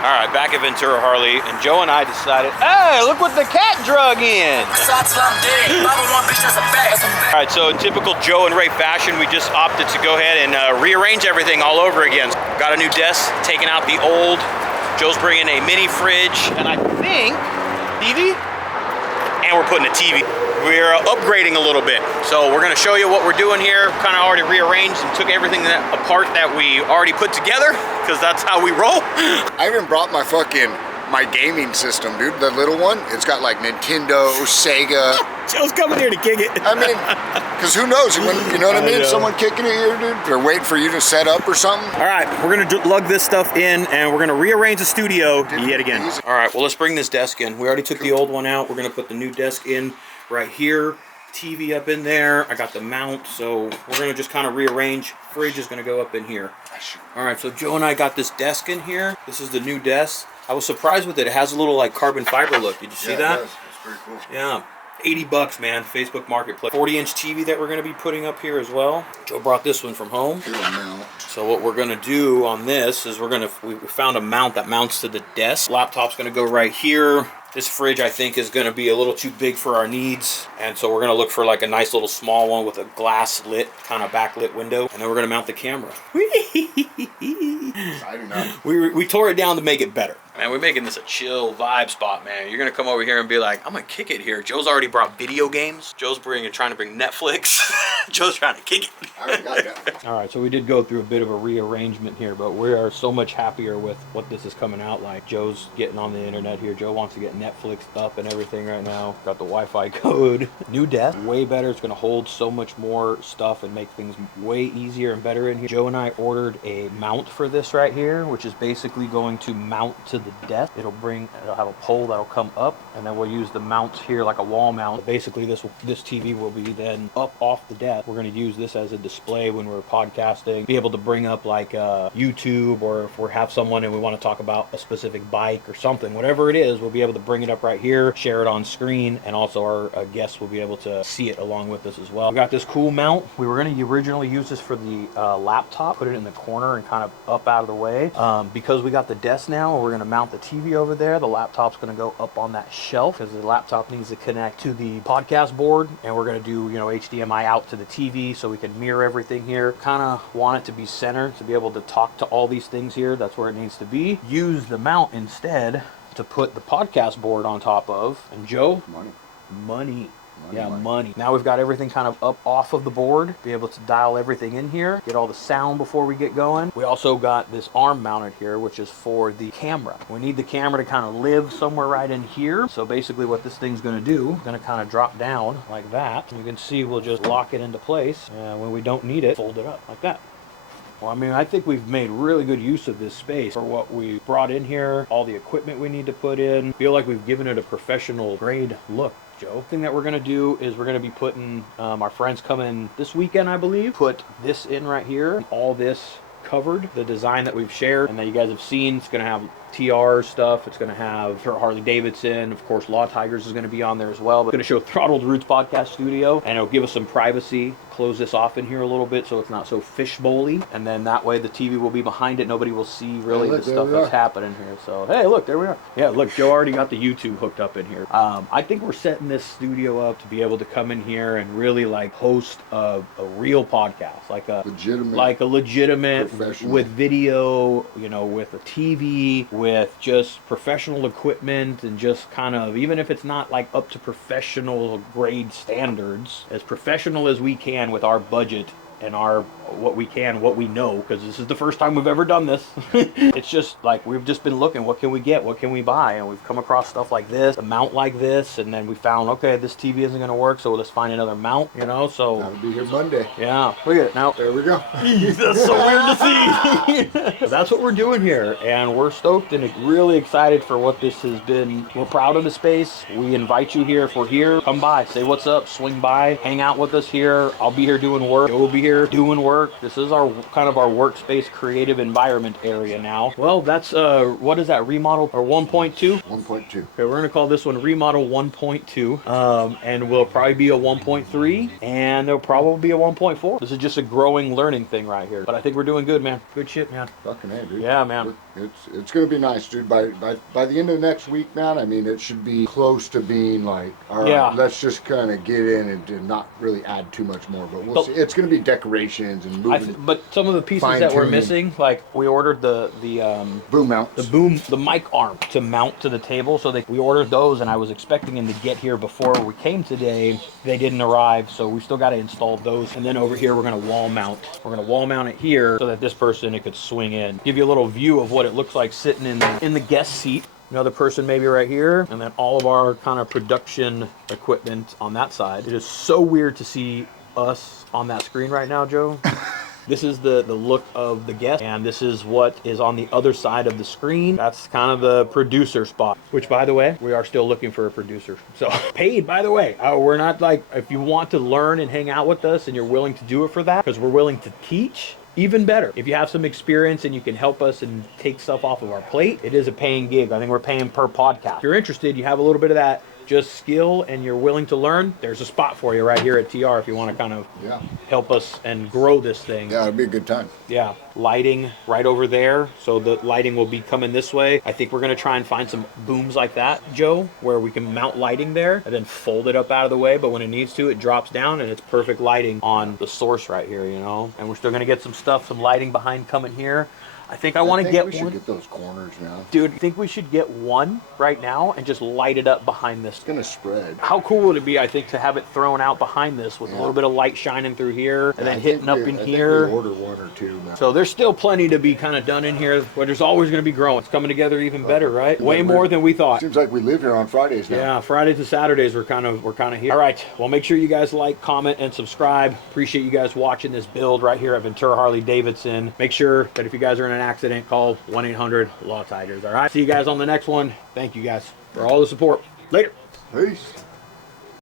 All right, back at Ventura Harley, and Joe and I decided, hey, look what the cat drug in. All right, so in typical Joe and Ray fashion, we just opted to go ahead and rearrange everything all over again. Got a new desk, taking out the old. Joe's bringing a mini fridge, and I think TV, and we're putting a TV. We're upgrading a little bit. So we're gonna show you what we're doing here. Kind of already rearranged and took everything apart that we already put together, because that's how we roll. I even brought my gaming system, dude, the little one. It's got like Nintendo, Sega. Joe's coming here to kick it. I mean, because who knows, you know what I mean? Someone kicking it here, dude. They're waiting for you to set up or something. All right, we're gonna lug this stuff in and we're gonna rearrange the studio yet again. All right, well, let's bring this desk in. We already took the old one out. We're gonna put the new desk in right here. TV up in there. I got the mount, so we're gonna just kind of rearrange. Fridge is gonna go up in here. All right, so Joe and I got this desk in here. This is the new desk. I was surprised with it. It has a little like carbon fiber look. Did you see that? It's pretty cool. Yeah. 80 bucks, man. Facebook Marketplace. 40-inch TV that we're going to be putting up here as well. Joe brought this one from home. So what we're going to do on this is we found a mount that mounts to the desk. Laptop's going to go right here. This fridge, I think, is going to be a little too big for our needs. And so we're going to look for like a nice little small one with a glass lit, kind of backlit window. And then we're going to mount the camera. We tore it down to make it better. Man, we're making this a chill vibe spot, man. You're going to come over here and be like, I'm going to kick it here. Joe's already brought video games. Joe's trying to bring Netflix. Joe's trying to kick it. I already got that. All right, so we did go through a bit of a rearrangement here, but we are so much happier with what this is coming out like. Joe's getting on the internet here. Joe wants to get Netflix up and everything right now. Got the Wi-Fi code. New desk, way better. It's going to hold so much more stuff and make things way easier and better in here. Joe and I ordered a mount for this right here, which is basically going to mount to the desk. It'll have a pole that'll come up, and then we'll use the mounts here like a wall mount. Basically, this TV will be then up off the desk. We're going to use this as a display when we're podcasting, be able to bring up like YouTube, or if we have someone and we want to talk about a specific bike or something, whatever it is, we'll be able to bring it up right here, share it on screen, and also our guests will be able to see it along with us as well. We got this cool mount. We were going to originally use this for the laptop, put it in the corner and kind of up out of the way. Because we got the desk now, we're going to mount the TV over there. The laptop's going to go up on that shelf because the laptop needs to connect to the podcast board, and we're going to do, HDMI out to the TV so we can mirror everything here. Kind of want it to be centered to be able to talk to all these things here. That's where it needs to be. Use the mount instead to put the podcast board on top of. And Joe? Money. Now we've got everything kind of up off of the board, be able to dial everything in here, get all the sound before we get going. We also got this arm mounted here, which is for the camera. We need the camera to kind of live somewhere right in here. So basically what this thing's going to do, going to kind of drop down like that. You can see we'll just lock it into place, and when we don't need it, fold it up like that. Well, I mean, I think we've made really good use of this space for what we brought in here, all the equipment we need to put in. Feel like we've given it a professional grade look. Joe. Thing that we're going to do is we're going to be putting, our friends come in this weekend, I believe, put this in right here, all this covered, the design that we've shared and that you guys have seen. It's going to have TR stuff. It's going to have Ventura Harley-Davidson. Of course, Law Tigers is going to be on there as well. But it's going to show Throttled Roots Podcast Studio, and it'll give us some privacy. Close this off in here a little bit so it's not so fishbowl-y. And then that way the TV will be behind it. Nobody will see really the stuff that's happening here. So, hey, look, there we are. Yeah, look, Joe already got the YouTube hooked up in here. I think we're setting this studio up to be able to come in here and really like host a real podcast, like a legitimate with video, with a TV, with just professional equipment, and just kind of, even if it's not like up to professional grade standards, as professional as we can with our budget and our what we know, because this is the first time we've ever done this. It's just like we've just been looking, what can we get, what can we buy, and we've come across stuff like this, a mount like this, and then we found, okay, this TV isn't going to work, so let's find another mount, so I'll be here Monday. Yeah, look at it now. There we go. That's so weird to see. That's what we're doing here, and we're stoked and really excited for what this has been. We're proud of the space. We invite you here. If we're here, come by, say what's up, swing by, hang out with us here. I'll be here doing work. Joe will be here doing work. This is our kind of our workspace creative environment area now. Well, that's what is that, remodel or 1.2? 1.2. Okay, we're gonna call this one remodel 1.2, and we'll probably be a 1.3, and there'll probably be a 1.4. This is just a growing, learning thing right here. But I think we're doing good, man. Good shit, man. Fucking A, dude. Yeah, man. It's gonna be nice, dude. By the end of next week, man. I mean, it should be close to being like, all right, let's just kind of get in and not really add too much more. But we'll see. It's gonna be decorations and moving. But some of the pieces that we're missing, like we ordered the boom mounts, the mic arm to mount to the table. So we ordered those, and I was expecting them to get here before we came today. They didn't arrive, so we still got to install those. And then over here, we're gonna wall mount. We're gonna wall mount it here so that this person, it could swing in. Give you a little view of what it looks like sitting in the guest seat. Another person maybe right here, and then all of our kind of production equipment on that side. It is so weird to see us on that screen right now, Joe. This is the look of the guest, and this is what is on the other side of the screen. That's kind of the producer spot, which, by the way, we are still looking for a producer. So paid, by the way. We're not like, if you want to learn and hang out with us and you're willing to do it for that, because we're willing to teach, even better. If you have some experience and you can help us and take stuff off of our plate, it is a paying gig. I think we're paying per podcast. If you're interested, you have a little bit of that just skill and you're willing to learn, there's a spot for you right here at TR if you want to kind of help us and grow this thing. Yeah, it'd be a good time. Yeah, lighting right over there. So the lighting will be coming this way. I think we're going to try and find some booms like that, Joe, where we can mount lighting there and then fold it up out of the way. But when it needs to, it drops down and it's perfect lighting on the source right here, you know. And we're still going to get some stuff, some lighting behind coming here. I think I want to get one. We should get those corners now. Dude, I think we should get one right now and just light it up behind this. It's going to spread. How cool would it be, I think, to have it thrown out behind this with a little bit of light shining through here and then hitting up in here. I think we order one or two now. So there's still plenty to be kind of done in here, but there's always going to be growing. It's coming together even better, right? Way more than we thought. Seems like we live here on Fridays now. Yeah, Fridays and Saturdays we're kind of here. All right, well, make sure you guys like, comment, and subscribe. Appreciate you guys watching this build right here at Ventura Harley-Davidson. Make sure that if you guys are in an accident, call 1-800-LAW-TIGERS. All right, see you guys on the next one. Thank you guys for all the support. Later. Peace.